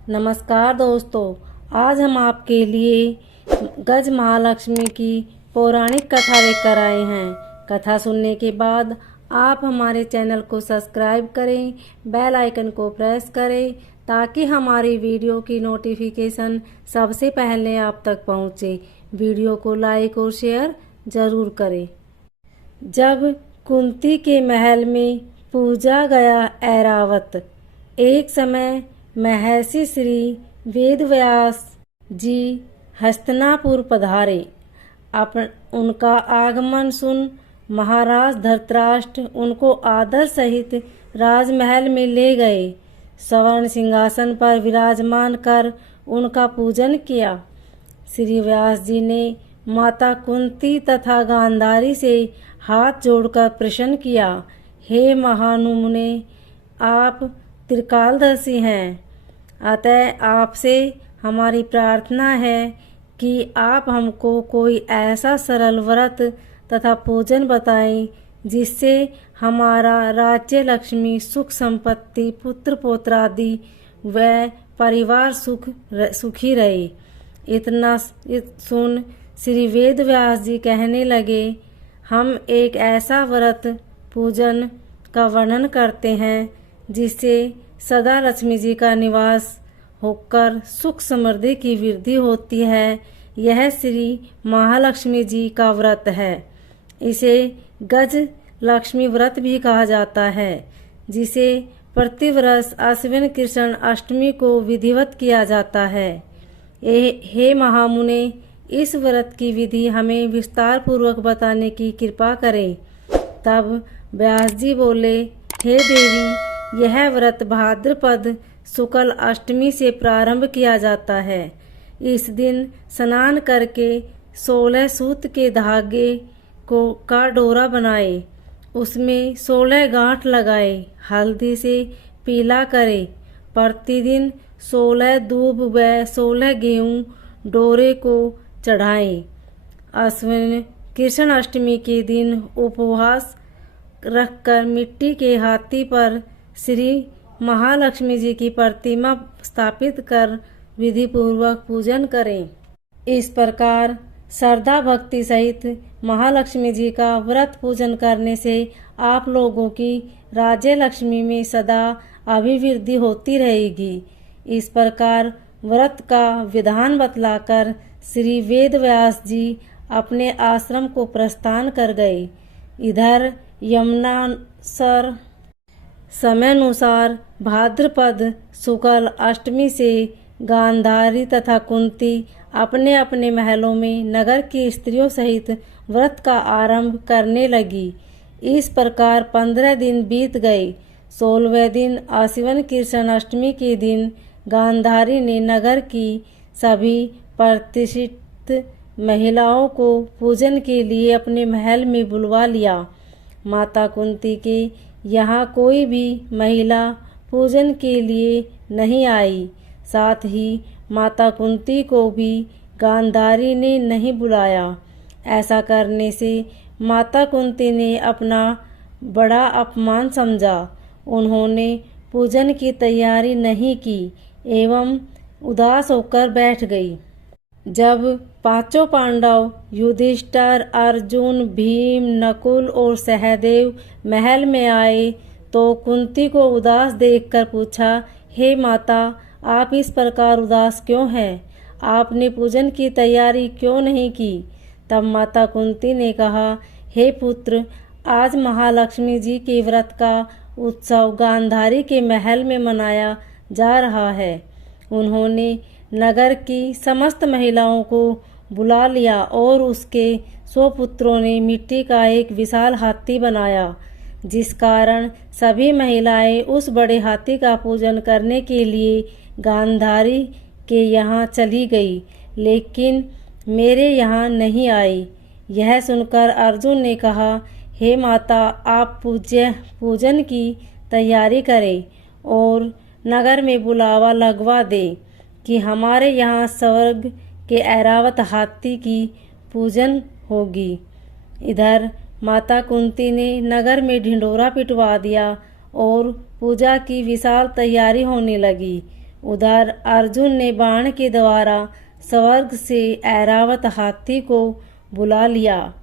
नमस्कार दोस्तों, आज हम आपके लिए गज महालक्ष्मी की पौराणिक कथा लेकर आए हैं। कथा सुनने के बाद आप हमारे चैनल को सब्सक्राइब करें, बेल आइकन को प्रेस करें ताकि हमारी वीडियो की नोटिफिकेशन सबसे पहले आप तक पहुंचे। वीडियो को लाइक और शेयर जरूर करें। जब कुंती के महल में पूजा गया ऐरावत, एक समय महर्षि श्री वेदव्यास जी हस्तिनापुर पधारे। उनका आगमन सुन महाराज धृतराष्ट्र उनको आदर सहित राजमहल में ले गए। स्वर्ण सिंहासन पर विराजमान कर उनका पूजन किया। श्री व्यास जी ने माता कुंती तथा गांधारी से हाथ जोड़कर प्रश्न किया, हे महामुने, आप त्रिकालदर्शी हैं, अतः आपसे हमारी प्रार्थना है कि आप हमको कोई ऐसा सरल व्रत तथा पूजन बताएं जिससे हमारा राज्य, लक्ष्मी, सुख संपत्ति, पुत्र पौत्रादि व परिवार सुखी रहे। इतना सुन श्री वेदव्यास जी कहने लगे, हम एक ऐसा व्रत पूजन का वर्णन करते हैं जिससे सदा लक्ष्मी जी का निवास होकर सुख समृद्धि की वृद्धि होती है। यह श्री महालक्ष्मी जी का व्रत है। इसे गज लक्ष्मी व्रत भी कहा जाता है, जिसे प्रतिवर्ष आश्विन कृष्ण अष्टमी को विधिवत किया जाता है। हे महामुने, इस व्रत की विधि हमें विस्तार पूर्वक बताने की कृपा करें। तब व्यास जी बोले, हे देवी, यह व्रत भाद्रपद शुक्ल अष्टमी से प्रारंभ किया जाता है। इस दिन स्नान करके 16 सूत के धागे का डोरा बनाए, उसमें 16 गांठ लगाए, हल्दी से पीला करे। प्रतिदिन 16 दूब व 16 गेहूं डोरे को चढ़ाएं। अश्विन कृष्ण अष्टमी के दिन उपवास रखकर मिट्टी के हाथी पर श्री महालक्ष्मी जी की प्रतिमा स्थापित कर विधि पूर्वक पूजन करें। इस प्रकार श्रद्धा भक्ति सहित महालक्ष्मी जी का व्रत पूजन करने से आप लोगों की राज्य लक्ष्मी में सदा अभिवृद्धि होती रहेगी। इस प्रकार व्रत का विधान बतलाकर श्री वेदव्यास जी अपने आश्रम को प्रस्थान कर गए। इधर यमुना सर समयानुसार भाद्रपद शुक्ल अष्टमी से गांधारी तथा कुंती अपने अपने महलों में नगर की स्त्रियों सहित व्रत का आरंभ करने लगी। इस प्रकार 15 दिन बीत गए। 16वें दिन आश्विन कृष्ण अष्टमी के दिन गांधारी ने नगर की सभी प्रतिष्ठित महिलाओं को पूजन के लिए अपने महल में बुलवा लिया। माता कुंती के यहाँ कोई भी महिला पूजन के लिए नहीं आई। साथ ही माता कुंती को भी गांधारी ने नहीं बुलाया। ऐसा करने से माता कुंती ने अपना बड़ा अपमान समझा। उन्होंने पूजन की तैयारी नहीं की एवं उदास होकर बैठ गई। जब पांचों पांडव युधिष्ठिर, अर्जुन, भीम, नकुल और सहदेव महल में आए तो कुंती को उदास देखकर पूछा, हे माता, आप इस प्रकार उदास क्यों हैं? आपने पूजन की तैयारी क्यों नहीं की? तब माता कुंती ने कहा, हे पुत्र, आज महालक्ष्मी जी के व्रत का उत्सव गांधारी के महल में मनाया जा रहा है। उन्होंने नगर की समस्त महिलाओं को बुला लिया और उसके 100 पुत्रों ने मिट्टी का एक विशाल हाथी बनाया, जिस कारण सभी महिलाएं उस बड़े हाथी का पूजन करने के लिए गांधारी के यहाँ चली गई, लेकिन मेरे यहाँ नहीं आई। यह सुनकर अर्जुन ने कहा, हे माता, आप पूजन की तैयारी करें और नगर में बुलावा लगवा दें कि हमारे यहाँ स्वर्ग के ऐरावत हाथी की पूजन होगी। इधर माता कुंती ने नगर में ढिंढोरा पिटवा दिया और पूजा की विशाल तैयारी होने लगी। उधर अर्जुन ने बाण के द्वारा स्वर्ग से ऐरावत हाथी को बुला लिया।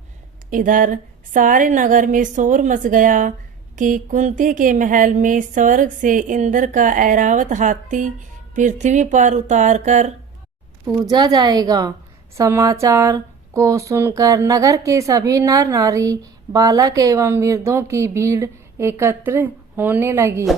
इधर सारे नगर में शोर मच गया कि कुंती के महल में स्वर्ग से इंद्र का ऐरावत हाथी पृथ्वी पर उतारकर पूजा जाएगा। समाचार को सुनकर नगर के सभी नर नारी, बालक एवं वृद्धों की भीड़ एकत्र होने लगी।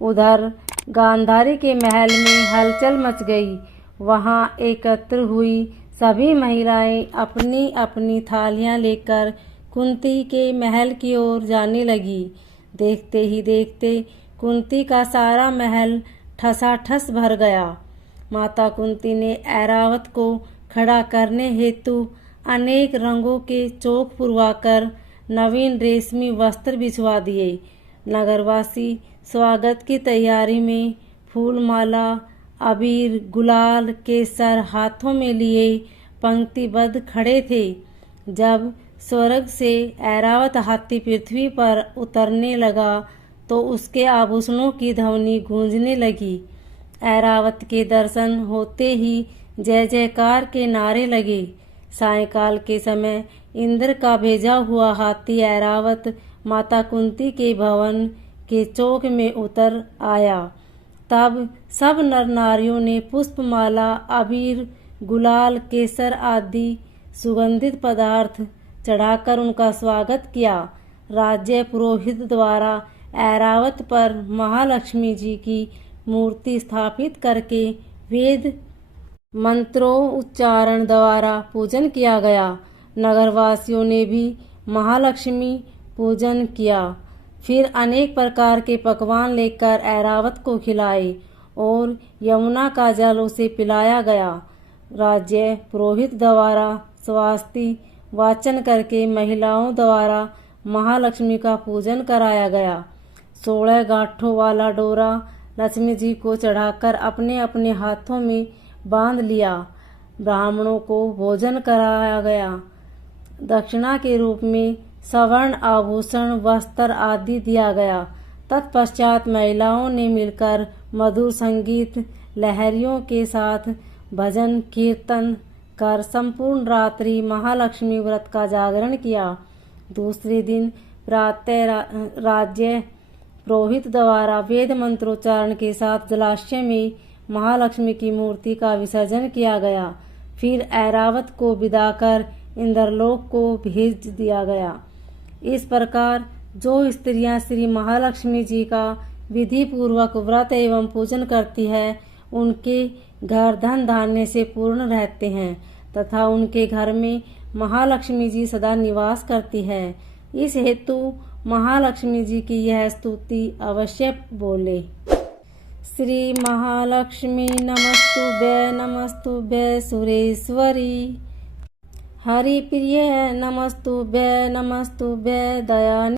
उधर गांधारी के महल में हलचल मच गई। वहां एकत्र हुई सभी महिलाएं अपनी अपनी थालियां लेकर कुंती के महल की ओर जाने लगी। देखते ही देखते कुंती का सारा महल ठसाठस भर गया। माता कुंती ने ऐरावत को खड़ा करने हेतु अनेक रंगों के चौक पुरवाकर नवीन रेशमी वस्त्र बिछवा दिए। नगरवासी स्वागत की तैयारी में फूलमाला, अबीर, गुलाल, केसर हाथों में लिए पंक्तिबद्ध खड़े थे। जब स्वर्ग से ऐरावत हाथी पृथ्वी पर उतरने लगा तो उसके आभूषणों की ध्वनि गूंजने लगी। ऐरावत के दर्शन होते ही जय जयकार के नारे लगे। सायंकाल के समय इंद्र का भेजा हुआ हाथी ऐरावत माता कुंती के भवन के चौक में उतर आया। तब सब नर नारियों ने पुष्पमाला, अबीर, गुलाल, केसर आदि सुगंधित पदार्थ चढ़ाकर उनका स्वागत किया। राज्य पुरोहित द्वारा ऐरावत पर महालक्ष्मी जी की मूर्ति स्थापित करके वेद मंत्रों उच्चारण द्वारा पूजन किया गया। नगरवासियों ने भी महालक्ष्मी पूजन किया। फिर अनेक प्रकार के पकवान लेकर ऐरावत को खिलाए और यमुना का जल उसे पिलाया गया। राज्य पुरोहित द्वारा स्वास्ति वाचन करके महिलाओं द्वारा महालक्ष्मी का पूजन कराया गया। 16 गांठों वाला डोरा लक्ष्मी जी को चढ़ाकर अपने अपने हाथों में बांध लिया। ब्राह्मणों को भोजन कराया गया। दक्षिणा के रूप में स्वर्ण आभूषण, वस्त्र आदि दिया गया। तत्पश्चात महिलाओं ने मिलकर मधुर संगीत लहरियों के साथ भजन कीर्तन कर संपूर्ण रात्रि महालक्ष्मी व्रत का जागरण किया। दूसरे दिन प्रातः राज्य पुरोहित द्वारा वेद मंत्रोच्चारण के साथ जलाशय में महालक्ष्मी की मूर्ति का विसर्जन किया गया। फिर ऐरावत को विदा कर इंद्रलोक को भेज दिया गया। इस प्रकार जो स्त्रियां श्री महालक्ष्मी जी का विधि पूर्वक व्रत एवं पूजन करती है उनके घर धन धान्य से पूर्ण रहते हैं तथा उनके घर में महालक्ष्मी जी सदा निवास करती है। इस हेतु महालक्ष्मी जी की यह स्तुति अवश्य बोले। श्री महालक्ष्मी नमस्तुभ्ये सुरेश्वरी, हरिप्रिय नमस्तुभ्ये दयानि।